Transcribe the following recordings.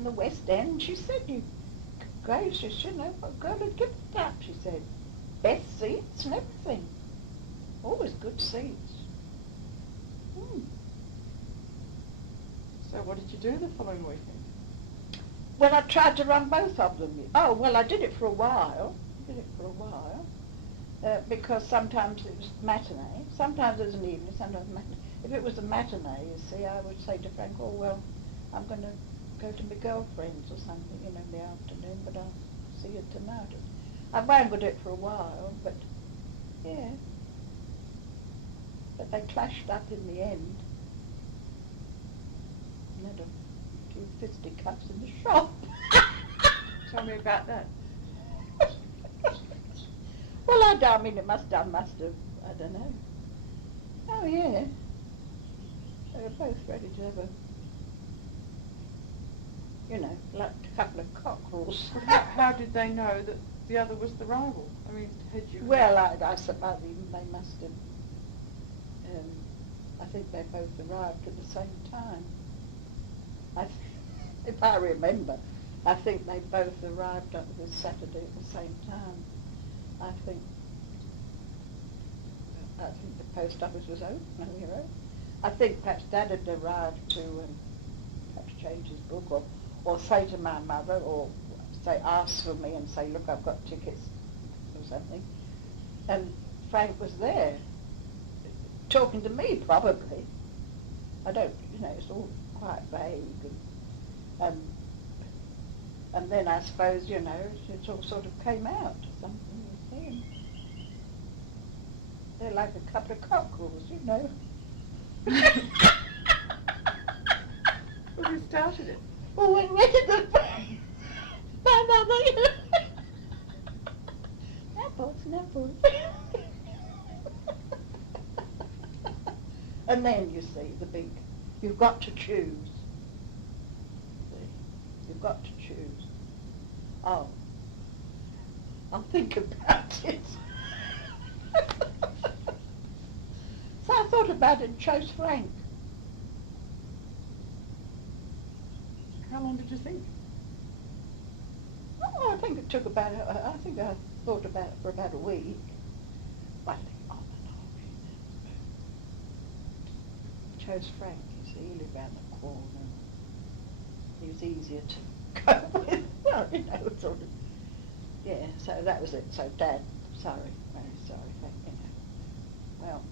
in the West End. She said, you gracious, you know, what girl would give it up, she said. Best seats and everything. Always good seats. So what did you do the following weekend? Well, I tried to run both of them. Oh, well, I did it for a while. Because sometimes it was matinee, sometimes it was an evening, sometimes matinee. If it was a matinee, you see, I would say to Frank, oh, well, I'm going to go to my girlfriend's or something, you know, in the afternoon, but I'll see you tonight. I wangled it for a while, but, yeah. But they clashed up in the end. And had a few fisticuffs in the shop. Tell me about that. Well, I mean, it must have, I don't know. Oh, yeah. They were both ready to have a, you know, like a couple of cockerels. How did they know that the other was the rival? I mean, had you... Well, I suppose they must have, I think they both arrived at the same time. If I remember, I think they both arrived on this Saturday at the same time. I think the post office was open, I think perhaps Dad had arrived to perhaps change his book or say to my mother or say ask for me and say, look, I've got tickets or something. And Frank was there talking to me probably. I don't, you know, it's all quite vague. And then I suppose, you know, it all sort of came out or something. They're like a couple of cockerels, you know. Well, who started it? Well, when the my mother, Snapples. And then you see the big, you've got to choose. See, you've got to choose. Oh, I'll think about it. So I thought about it and chose Frank. How long did you think? Oh, I think it took about, I think I thought about it for about a week. I think, oh no, chose Frank, you see, he lived round the corner. He was easier to cope with, well, you know, sort of. Yeah, so that was it. So Dad, sorry, very sorry, Frank, you know. Well,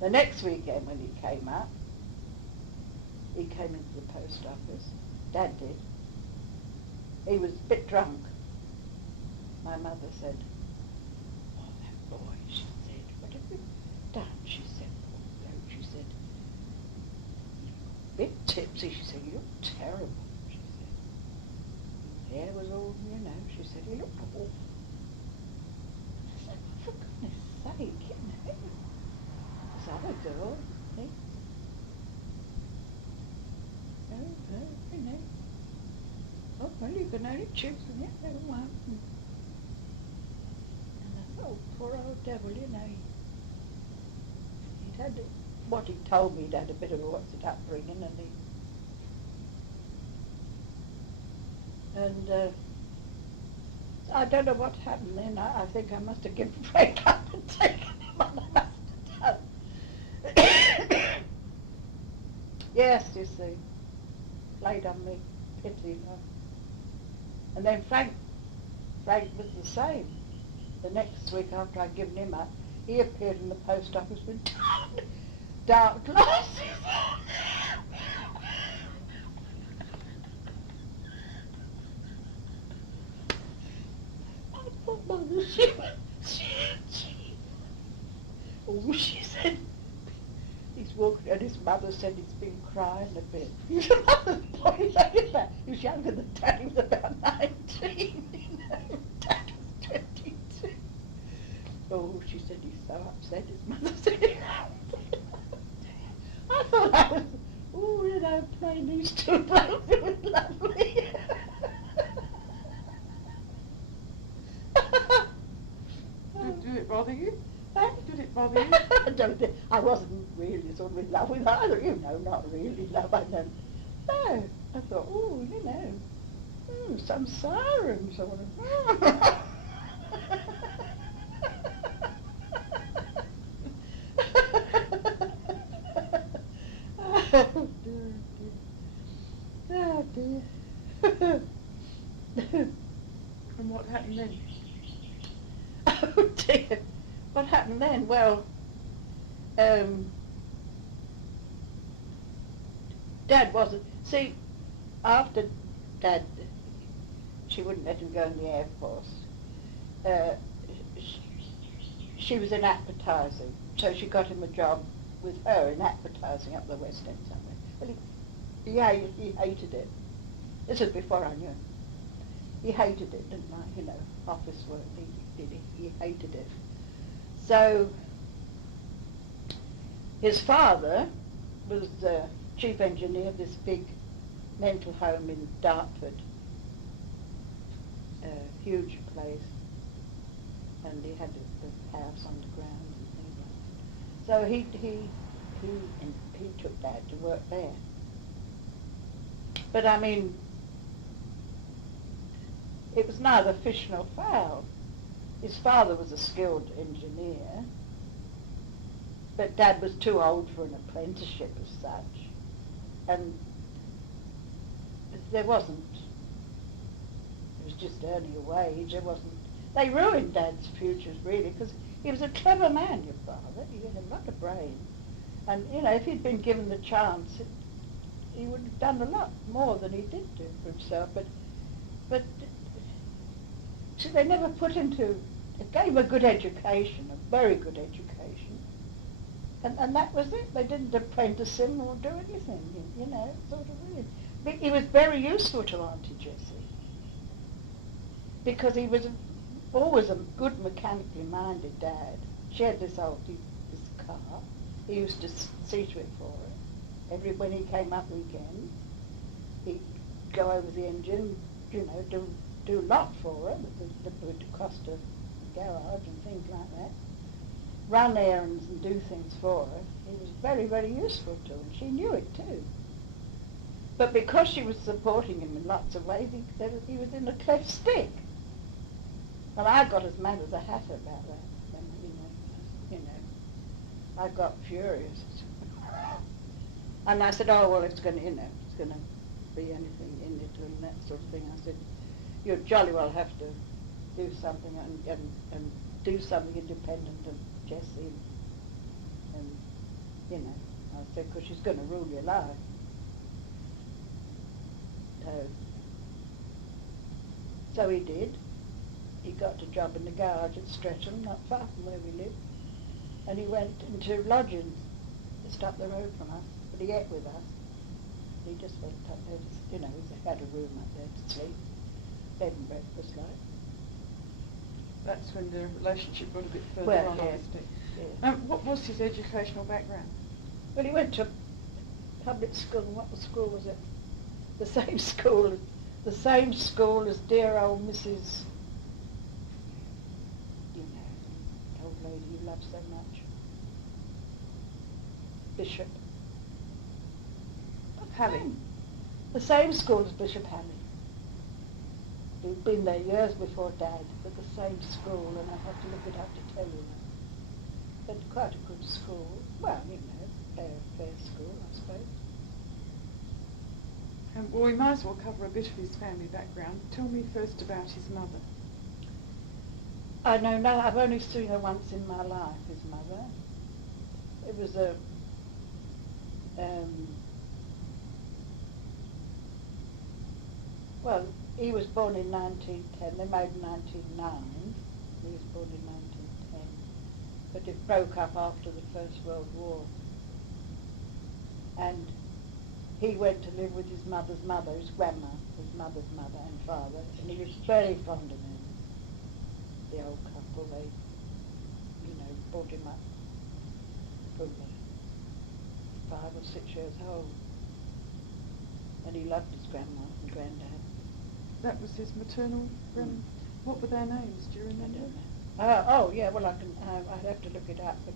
the next weekend when he came up, he came into the post office. Dad did. He was a bit drunk. My mother said, oh, that boy, she said, what have you done? She said, poor bloke, she said, a bit tipsy, she said, you look terrible, she said. His hair was all, you know, she said, he looked awful. I said, for goodness sake, you know, this other girl, see? No, you know. Oh, well, you can only choose from it, never mind. And I thought, oh, poor old devil, you know, he'd had, what he told me, he'd had a bit of a what's it upbringing, and I don't know what happened then. I think I must have given Frank up and taken him on, I must have done. Yes, you see, played on me, pity, love. And then Frank was the same. The next week after I'd given him up, he appeared in the post office with dark glasses. I thought, Mother, she said, he's walking, and his mother said he's been crying a bit. His mother's boy, he was younger than Dad, he was about 19, you know, Dad was 22. Oh, she said he's so upset, his mother said, I thought I was, oh, you know, playing these two blokes, it was lovely. Did it bother you? Did it bother you? I don't think, I wasn't really sort of in love with either, you know, not really love, I know. No, I thought, oh, you know, some siren sort of. Oh dear, dear. Oh dear. And what happened then? Oh dear. What happened then? Well, Dad wasn't. See, after Dad, she wouldn't let him go in the Air Force. She was in advertising, so she got him a job with her in advertising up the West End somewhere. Well, he hated it. This was before I knew him. He hated it, didn't I? You know, office work. He hated it. So his father was the chief engineer of this big mental home in Dartford, a huge place, and he had a house underground and things like that. So he took Dad to work there. But I mean, it was neither fish nor fowl. His father was a skilled engineer, but Dad was too old for an apprenticeship as such, and there was just earning a wage. There wasn't. They ruined Dad's futures really, because he was a clever man, your father. He had a lot of brain, and you know, if he'd been given the chance, he would have done a lot more than he did do for himself. But so they never put him to. It gave him a good education, a very good education, and that was it. They didn't apprentice him or do anything, you know, sort of weird. But he was very useful to Auntie Jessie, because he was always a good mechanically minded dad. She had this car. He used to see to it for her. When he came up weekends, he'd go over the engine, you know, do a lot for her, that would cost her garage and things like that. Run errands and do things for her. He was very, very useful to her, and she knew it too. But because she was supporting him in lots of ways, he was in a cleft stick. And I got as mad as a hatter about that. You know, I got furious. And I said, oh, well, it's going to be anything in it and that sort of thing. I said, you jolly well have to do something and do something independent of Jessie. And you know, I said, because she's going to rule your life. So he did. He got a job in the garage at Streatham, not far from where we lived. And he went into lodgings just up the road from us. But he ate with us. He just went up there, you know, he had a room up there to sleep. Bed and breakfast like. That's when the relationship got a bit further Well, on, yeah, obviously. yeah. What was his educational background? Well, he went to public school. What school was it? The same school as dear old Mrs. You know, the old lady you love so much. Bishop. Halley. The same school as Bishop Halley. He'd been there years before Dad, but the same school, and I have to look it up to tell you that. But quite a good school. Well, you know, fair school, I suppose. Well, we might as well cover a bit of his family background. Tell me first about his mother. I know, no, I've only seen her once in my life, his mother. It was well, he was born in 1910, they married in 1909, he was born in 1910, but it broke up after the First World War. And he went to live with his mother's mother, his grandma, his mother's mother and father, and he was very fond of them. The old couple, they, you know, brought him up probably 5 or 6 years old. And he loved his grandma and granddad. That was his maternal grandma. What were their names? Do you remember? I don't know. Oh yeah, well I'd have to look it up, but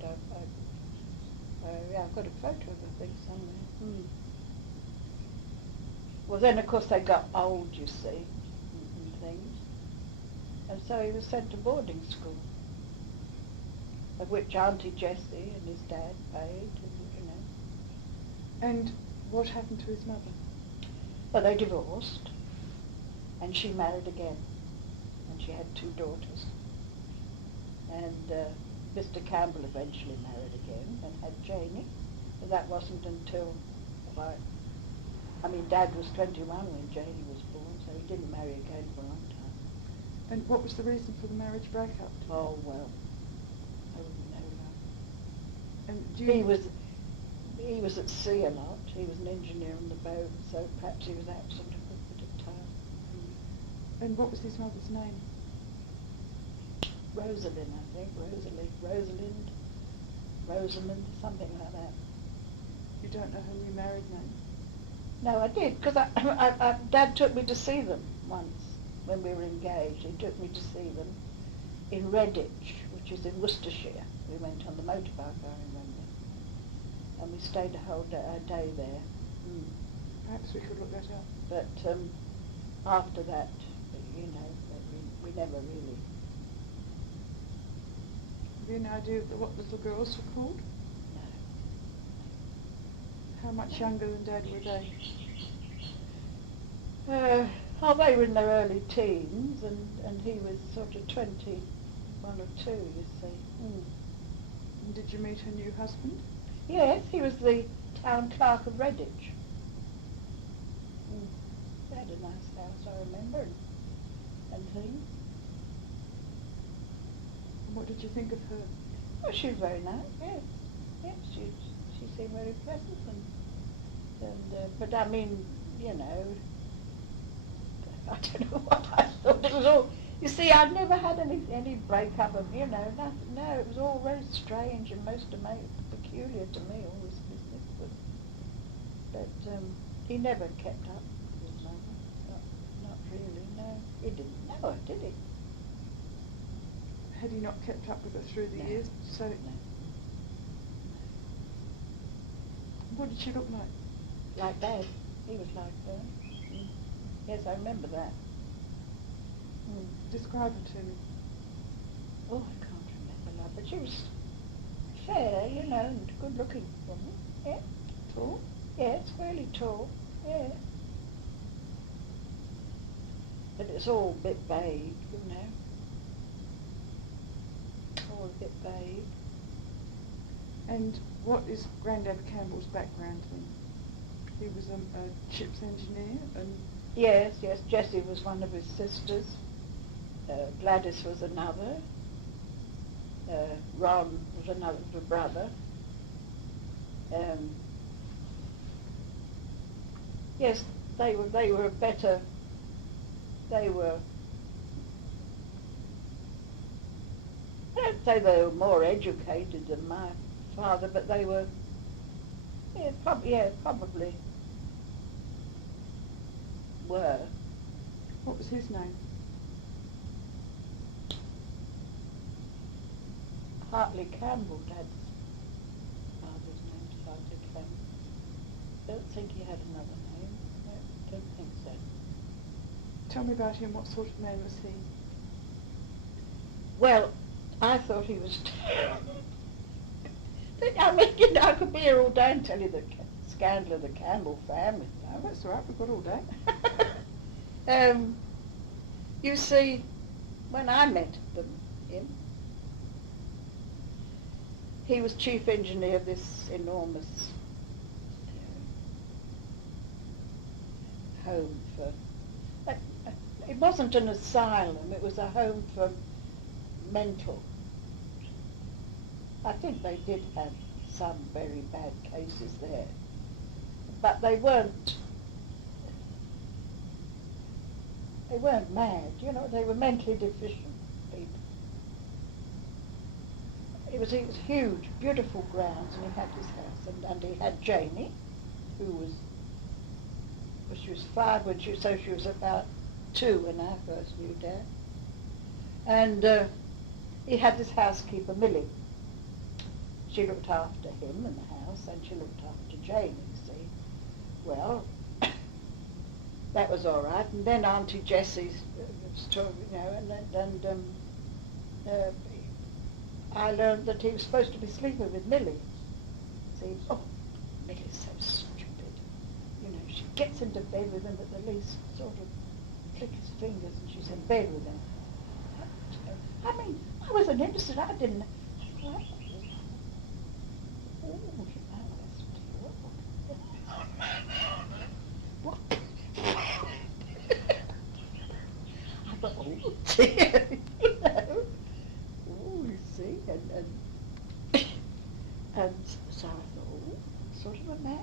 yeah, I've got a photo of it, I think, somewhere. Well, then of course they got old, you see. things. And so he was sent to boarding school, of which Auntie Jessie and his dad paid, you know. And what happened to his mother? Well, they divorced, and she married again, and she had 2 daughters. And Mr. Campbell eventually married again and had Janie, but that wasn't until quite, I mean, Dad was 21 when Janie was born, so he didn't marry again for a long time. And what was the reason for the marriage breakup? Oh, well, I wouldn't know that. And do you... He was at sea a lot. He was an engineer on the boat, so perhaps he was absent a good bit of time. And what was his mother's name? Rosalind, I think. Rosalind, Rosamond, something like that. You don't know her new married name? No, I did, because Dad took me to see them once when we were engaged. He took me to see them in Redditch, which is in Worcestershire. We went on the motorbike, I remember. And we stayed a whole day there. Perhaps we could look that up. But after that, you know, we never really... Have you any idea of what little girls were called? No. How much younger than Dad were they? They were in their early teens, and he was sort of 21 or 2, you see. And did you meet her new husband? Yes, he was the town clerk of Redditch. They had a nice house, I remember, and things. And what did you think of her? Oh, she was very nice, yes. Yes, she seemed very pleasant, but I mean, you know, I don't know what I thought. It was all, you see, I'd never had any breakup of, you know, nothing. No, it was all very strange and most peculiar to me, all this business. But he never kept up with his mother. Not really, no. He didn't know her, did he? Had he not kept up with her through the years? So No. What did she look like? Like Dad. He was like her. Yes, I remember that. Describe her to me. Oh, I can't remember now, but she was fair, you know, and good looking woman. Yeah. Tall? Yes, fairly tall. Yeah. But it's all a bit vague, you know. All a bit vague. And what is Grandad Campbell's background then? He was a ship's engineer and... Yes, Jessie was one of his sisters. Gladys was another. Ron was another brother. Yes, they were better. They were. I don't say they were more educated than my father, but they were. Probably were. What was his name? Hartley Campbell, Dad's father's name was Hartley Campbell. Don't think he had another name. No, don't think so. Tell me about him. What sort of man was he? Well, I thought he was... I mean, you know, I could be here all day and tell you the scandal of the Campbell family. Oh, that's all right. We've got all day. You see, when I met him, he was chief engineer of this enormous home for... It wasn't an asylum, it was a home for mental. I think they did have some very bad cases there, but they weren't mad, you know, they were mentally deficient people. It was huge, beautiful grounds, and he had his house, and he had Janie, she was 5 when she was about 2 when I first knew Dad. And he had this housekeeper, Millie. She looked after him and the house, and she looked after Janie, you see. Well, that was all right. And then Auntie Jessie story, you know, uh, I learned that he was supposed to be sleeping with Millie. See, oh, Millie's so stupid. You know, she gets into bed with him at the least sort of flick his fingers and she's in bed with him. I mean, I was an innocent, I didn't. Oh, you know, that's terrible. What? I thought, oh dear, you know. Oh, you see, and so I thought, oh, sort of a man.